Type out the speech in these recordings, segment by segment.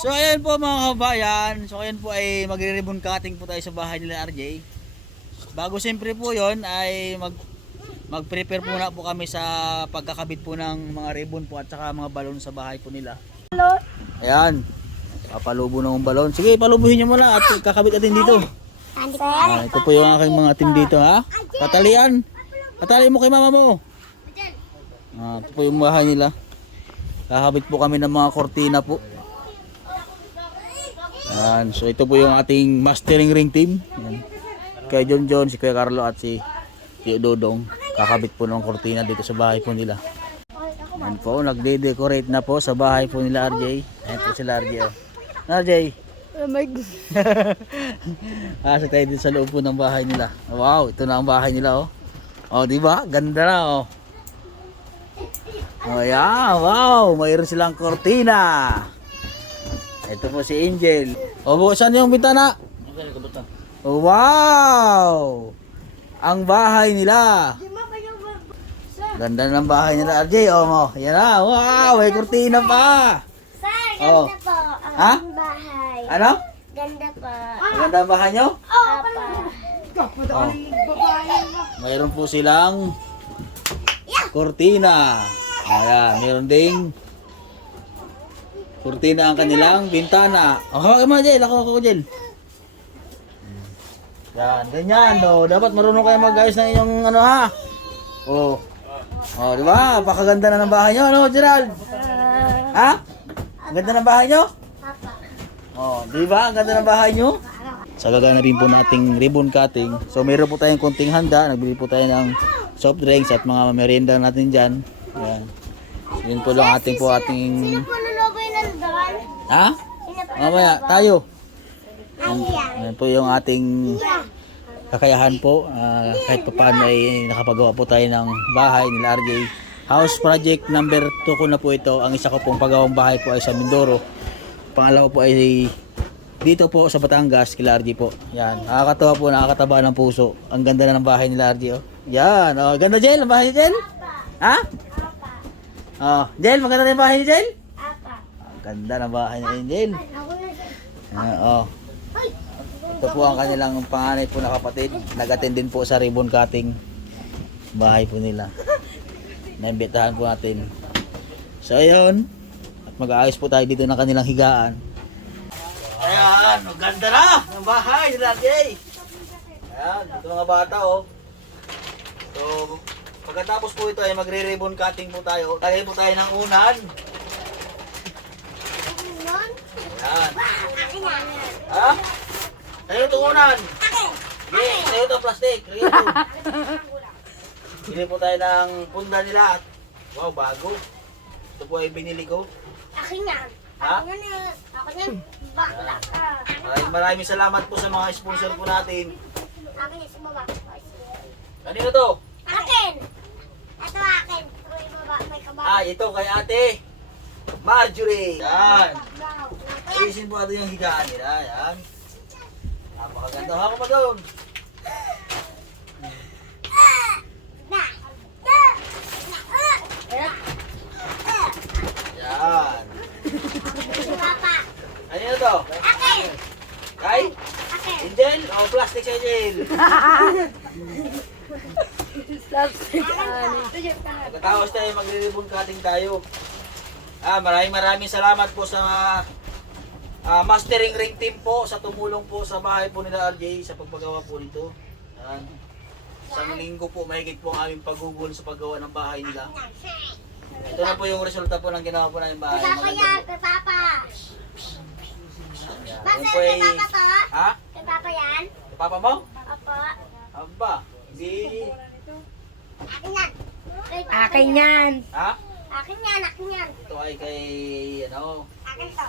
So ayan po mga kabayan. So ayan po ay magre-ribbon cutting po tayo sa bahay nila RJ. Bago siyempre po yon ay mag-prepare po na po kami sa pagkakabit po ng mga ribbon po at saka mga balon sa bahay po nila. Ayan. Papalubo ng balon. Sige, palubuhin nyo muna at kakabit natin dito. Ito po yung aking mga team dito ha. Patalian. Patalian mo kay mama mo. Ito po yung bahay nila. Kakabit po kami ng mga kortina po. Yan. So ito po yung ating mastering ring team. Yan. Kay John, si Kuya Carlo at si Tio Dodong. Kakabit po ng kortina dito sa bahay po nila. Yan po, nagde-decorate na po sa bahay po nila RJ. Ayan po sila RJ. Oh. RJ. Oh my God. Kasi tayo dito sa loob po ng bahay nila. Wow, ito na ang bahay nila oh. Oh, di ba? Ganda na oh. Oh, yeah, wow, mayroon silang kortina. Ito po si Angel. O, bukasan yung bintana. Oh, wow! Ang bahay nila. Ganda ng bahay nila, RJ. Oh, yan na. Wow, may kurtina pa. Sir, Oh. ganda po ang Ha? aking bahay. Ano? Ganda po. Ganda ang bahay nyo? Apa. Oh. Mayroon po silang kurtina. Ayan, mayroon ding kurtina ang kanilang bintana. Oh, okay mo, Jel. Ako, Jel. Yan, ganyan. No. Dapat marunong kayo mag-ayos ng inyong ano ha. Oh. Oh, di ba? Pakaganda na ng bahay nyo, ano, Gerald? Ha? Ang ganda ng bahay nyo? Apa. Oh, di ba? Ang ganda ng bahay nyo? Sa gagana rin po nating ribbon cutting. So, meron po tayong konting handa. Nagbili po tayo ng soft drinks at mga merienda natin dyan. Yan. Yun po lang ating Sino po nalobo yung nandun? Ha? Sino po Mamaya, tayo. Ayan. Yan po yung ating kakayahan po. Kahit pa paano ay nakapagawa po tayo ng bahay nila RJ. House project number 2 ko na po ito. Ang isa ko pong pagawang bahay po ay sa Mindoro. Pangalawa po ay dito po sa Batangas, kila RJ po. Yan. Nakakatawa po, nakakataba ng puso. Ang ganda na ng bahay nila RJ. Oh. Yan. Oh, ganda Jel, ang bahay ni Jel. Ha? Oh, Jel, maganda na yung bahay ni Jel? Apa. Ang ganda ng bahay ni Jel. Ako na siya. Oh. Ito po ang kanilang panganay po na kapatid. Nag-attend din po sa ribbon cutting bahay po nila. Naimbitahan po natin. So ayun. At mag-aayos po tayo dito ng kanilang higaan. Ayan, ang ganda na ng bahay nila Jay. Ayan, ito mga bata oh. So, pagkatapos po ito ay magre-ribbon cutting po tayo. Tagay po tayo ng unan. Ayan. Akin na. Ha? Tayo ito unan. Okay, tayo ito plastic. Tayo ito. Bili po tayo ng punda nila. Wow, bago. Ito po ay binili ko. Akin na. Ha? Akin na. Akin na. Bakla ka. Maraming salamat po sa mga sponsor po natin. Akin na sa baba. Kanino to? Akin. Ito akin. May baba. May kababa. Ito kay ate Marjorie. Yan. Ayusin po natin yung higaan nila. Yan. Napakaganda. Hako pa doon. Na. Yan. Si Papa. Kanino to? Akin. Kay? Akin. Angel? O plastic sa Angel? Pagkatapos tayo magre-ribbon cutting tayo. Maraming salamat po sa mastering ring team po sa tumulong po sa bahay po nila RJ sa pagpagawa po nito. Yan. Isang linggo po mahigit po ang aming paggugol sa paggawa ng bahay nila. Ito na po yung resulta po ng ginawa po namin bahay. Kay Papa yan. Kay Papa. Yan. Bakit Yan po kay ay... Papa to? Ha? Kay Papa yan? Kay Papa mo? Opo. Aba. Hindi... Akin yan. Kay Papa Akin yan. Ha? Akin yan. Akin yan. Ito ay kay... ano... Akin to.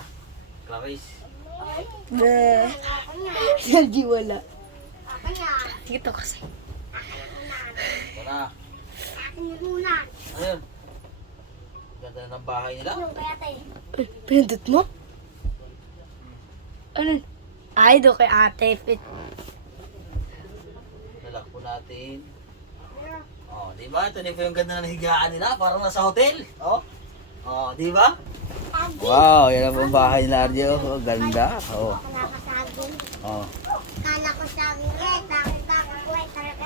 Clarice. Bleh. Akin yan. Si LG wala. Akin yan. Ito kasi. Ito na. Akin yung unan. Ayun. Ganda na ng bahay nila. Yung kaya tayo. Ay, pinindot mo? Ano? Ay, do kay ate. Nalak po natin. Oh, di ba? Ito na po yung ganda ng higaan nila. Parang nasa hotel. Oh. Oh, di ba? Wow, yan ang pong bahay nila RJ. Oh, ganda. Oh. Nakasagin. Oh. Kala ko saging eh. Takot ko eh. Talaga.